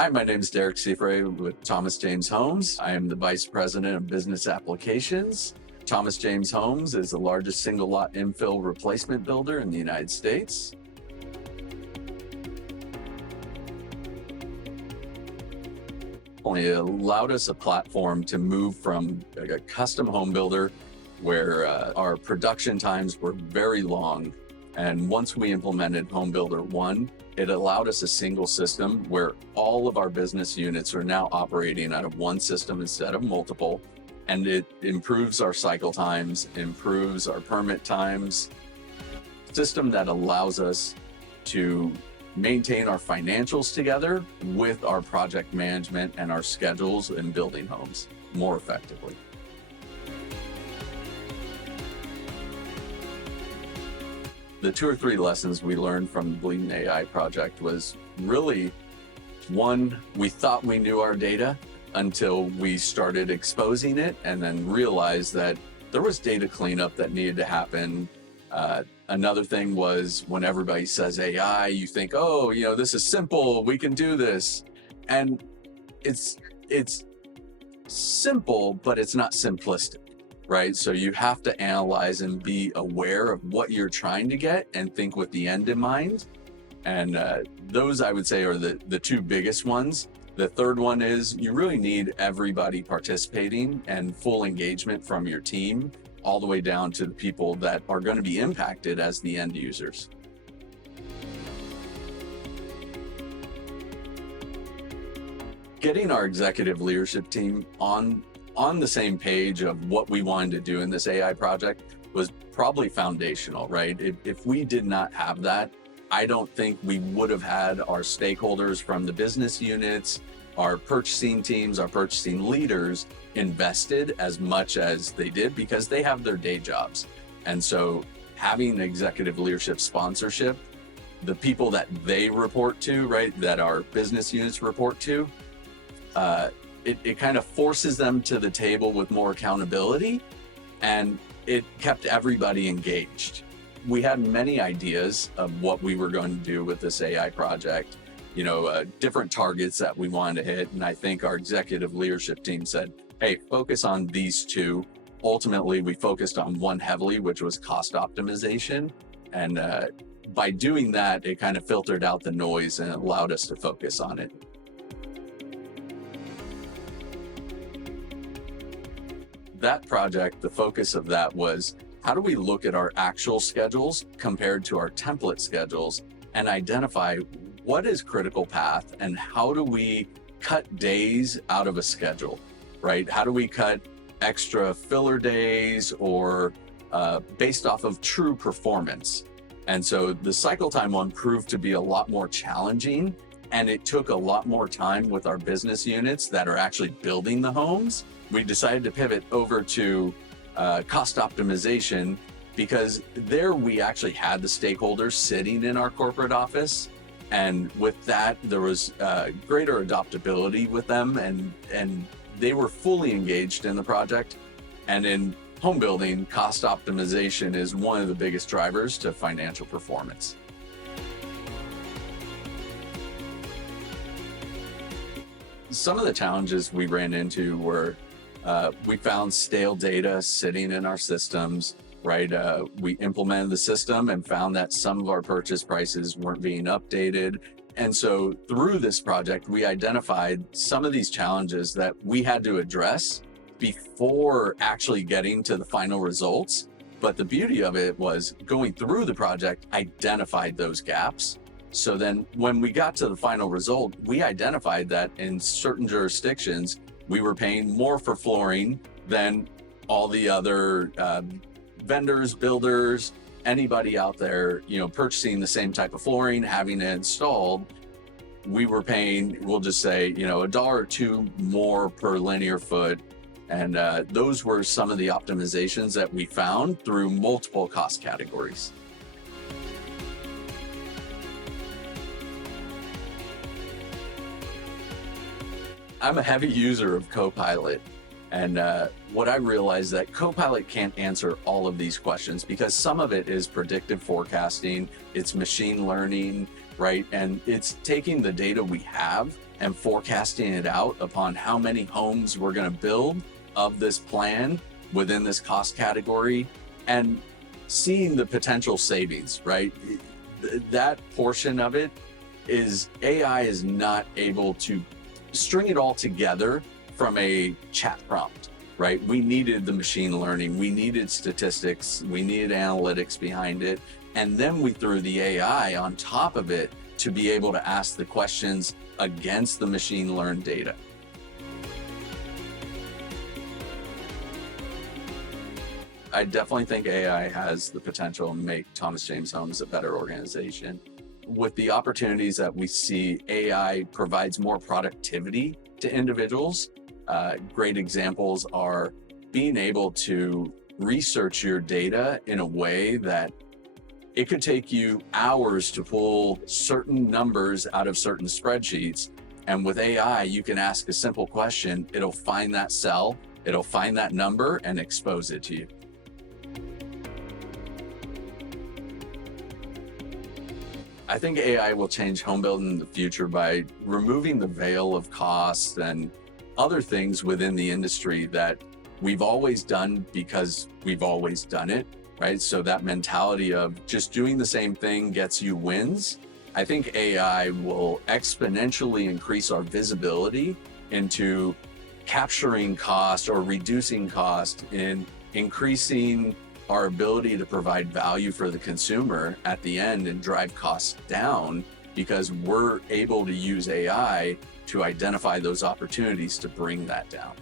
Hi, my name is Derek Sifre with Thomas James Homes. I am the Vice President of Business Applications. Thomas James Homes is the largest single lot infill replacement builder in the United States. It allowed us a platform to move from a custom home builder where our production times were very long. And once we implemented HomebuilderONE, it allowed us a single system where all of our business units are now operating out of one system instead of multiple. And it improves our cycle times, improves our permit times. System that allows us to maintain our financials together with our project management and our schedules and building homes more effectively. The 2 or 3 lessons we learned from the Bleeding AI project was really, one, we thought we knew our data until we started exposing it and then realized that there was data cleanup that needed to happen. Another thing was when everybody says AI, you think, oh, this is simple, we can do this. And it's simple, but it's not simplistic, right? So you have to analyze and be aware of what you're trying to get and think with the end in mind. And those, I would say, are the 2 biggest ones. The third one is you really need everybody participating and full engagement from your team, all the way down to the people that are going to be impacted as the end users. Getting our executive leadership team on the same page of what we wanted to do in this AI project was probably foundational, right? If we did not have that, I don't think we would have had our stakeholders from the business units, our purchasing teams, our purchasing leaders invested as much as they did because they have their day jobs. And so having executive leadership sponsorship, the people that they report to, right, that our business units report to, it kind of forces them to the table with more accountability, and it kept everybody engaged. We had many ideas of what we were going to do with this AI project, different targets that we wanted to hit. And I think our executive leadership team said, hey, focus on these 2. Ultimately, we focused on one heavily, which was cost optimization. And by doing that, it kind of filtered out the noise and allowed us to focus on it. That project, the focus of that was, how do we look at our actual schedules compared to our template schedules and identify what is critical path and how do we cut days out of a schedule, right? How do we cut extra filler days or based off of true performance? And so the cycle time one proved to be a lot more challenging, and it took a lot more time with our business units that are actually building the homes. We decided to pivot over to cost optimization because there we actually had the stakeholders sitting in our corporate office. And with that, there was greater adaptability with them, and they were fully engaged in the project. And in home building, cost optimization is one of the biggest drivers to financial performance. Some of the challenges we ran into were we found stale data sitting in our systems, right? We implemented the system and found that some of our purchase prices weren't being updated. And so through this project, we identified some of these challenges that we had to address before actually getting to the final results. But the beauty of it was going through the project, identified those gaps. So then when we got to the final result, we identified that in certain jurisdictions, we were paying more for flooring than all the other vendors, builders, anybody out there, purchasing the same type of flooring, having it installed. We were paying, we'll just say, $1 or $2 more per linear foot. And those were some of the optimizations that we found through multiple cost categories. I'm a heavy user of Copilot, and what I realized that Copilot can't answer all of these questions because some of it is predictive forecasting, it's machine learning, right? And it's taking the data we have and forecasting it out upon how many homes we're going to build of this plan within this cost category, and seeing the potential savings, right? That portion of it is AI is not able to string it all together from a chat prompt, right? We needed the machine learning, we needed statistics, we needed analytics behind it. And then we threw the AI on top of it to be able to ask the questions against the machine learned data. I definitely think AI has the potential to make Thomas James Homes a better organization. With the opportunities that we see, AI provides more productivity to individuals. Great examples are being able to research your data in a way that it could take you hours to pull certain numbers out of certain spreadsheets. And with AI, you can ask a simple question, it'll find that cell, it'll find that number and expose it to you. I think AI will change home building in the future by removing the veil of costs and other things within the industry that we've always done because we've always done it, right? So that mentality of just doing the same thing gets you wins. I think AI will exponentially increase our visibility into capturing cost or reducing cost, in increasing our ability to provide value for the consumer at the end and drive costs down, because we're able to use AI to identify those opportunities to bring that down.